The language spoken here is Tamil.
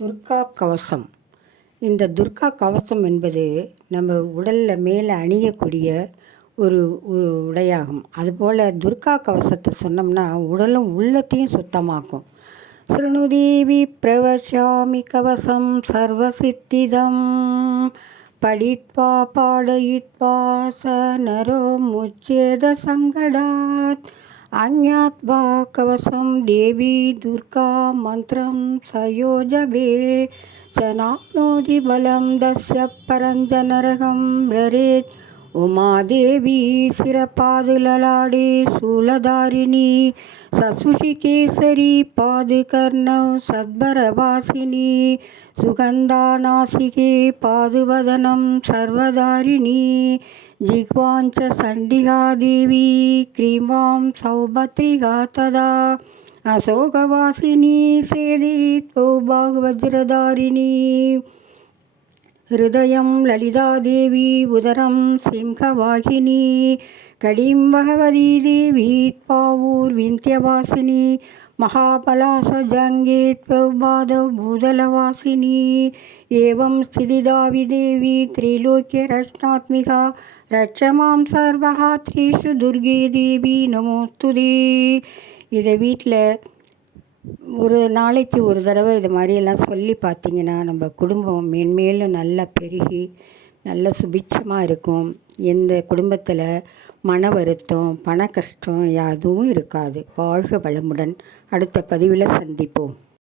துர்கா கவசம். இந்த துர்கா கவசம் என்பது நம்ம உடலில் மேலே அணியக்கூடிய ஒரு உடையாகும். அதுபோல் துர்கா கவசத்தை சொன்னோம்னா உடலும் உள்ளத்தையும் சுத்தமாக்கும். ஸ்ருணுதேவி பிரவச்சாமி கவசம் சர்வசித்திதம் படித்வா பாடயித்வா ச நரோ முச்சேத சங்கடாத் அஞ்ஞாத்வா கவசம் தேவி துர்கா மந்திரம் சயோஜவே சனாப்னோதி பலம் தஸ்ய பரஞ்சனரகம் ரரேத் உமாதேவி சிரபாதுலலாடே சூலதாரிணி சசுஷிகேசரி பாதுகர்ணவ் சத்பரவாசினி சுகந்தாநாசிகே பாதுவதனம் சர்வதாரிணி ஜிஹ்வாஞ்ச சண்டிகா தேவி க்ரீமாம் சௌபத்ரிகா ததா அசோகவாசினி சேதித் பாகுவஜ்ரதாரிணி ஹிருதயம் லலிதாதேவி உதரம் சிம்ஹவாகினி கடிம் பகவதி தேவி பாவூர் விந்தியவாசினி மகாபலாச ஜங்கேத் பாதவ் பூதலவாசினி ஏவம் ஸ்திதிதாவி தேவி திரைலோக்கிய ரஷ்னாத்மிகா ரட்சமாம் சர்வஹா த்ரீஷு துர்கே தேவி நமோஸ்துதே. இதை வீட்டில் ஒரு நாளைக்கு ஒரு தடவை இது மாதிரியெல்லாம் சொல்லி பார்த்தீங்கன்னா நம்ம குடும்பம் மென்மேலும் நல்லா பெருகி நல்ல சுபிட்சமாக இருக்கும். எந்த குடும்பத்தில் மன வருத்தம் பண கஷ்டம் எதுவும் இருக்காது. வாழ்க வளமுடன். அடுத்த பதிவில் சந்திப்போம்.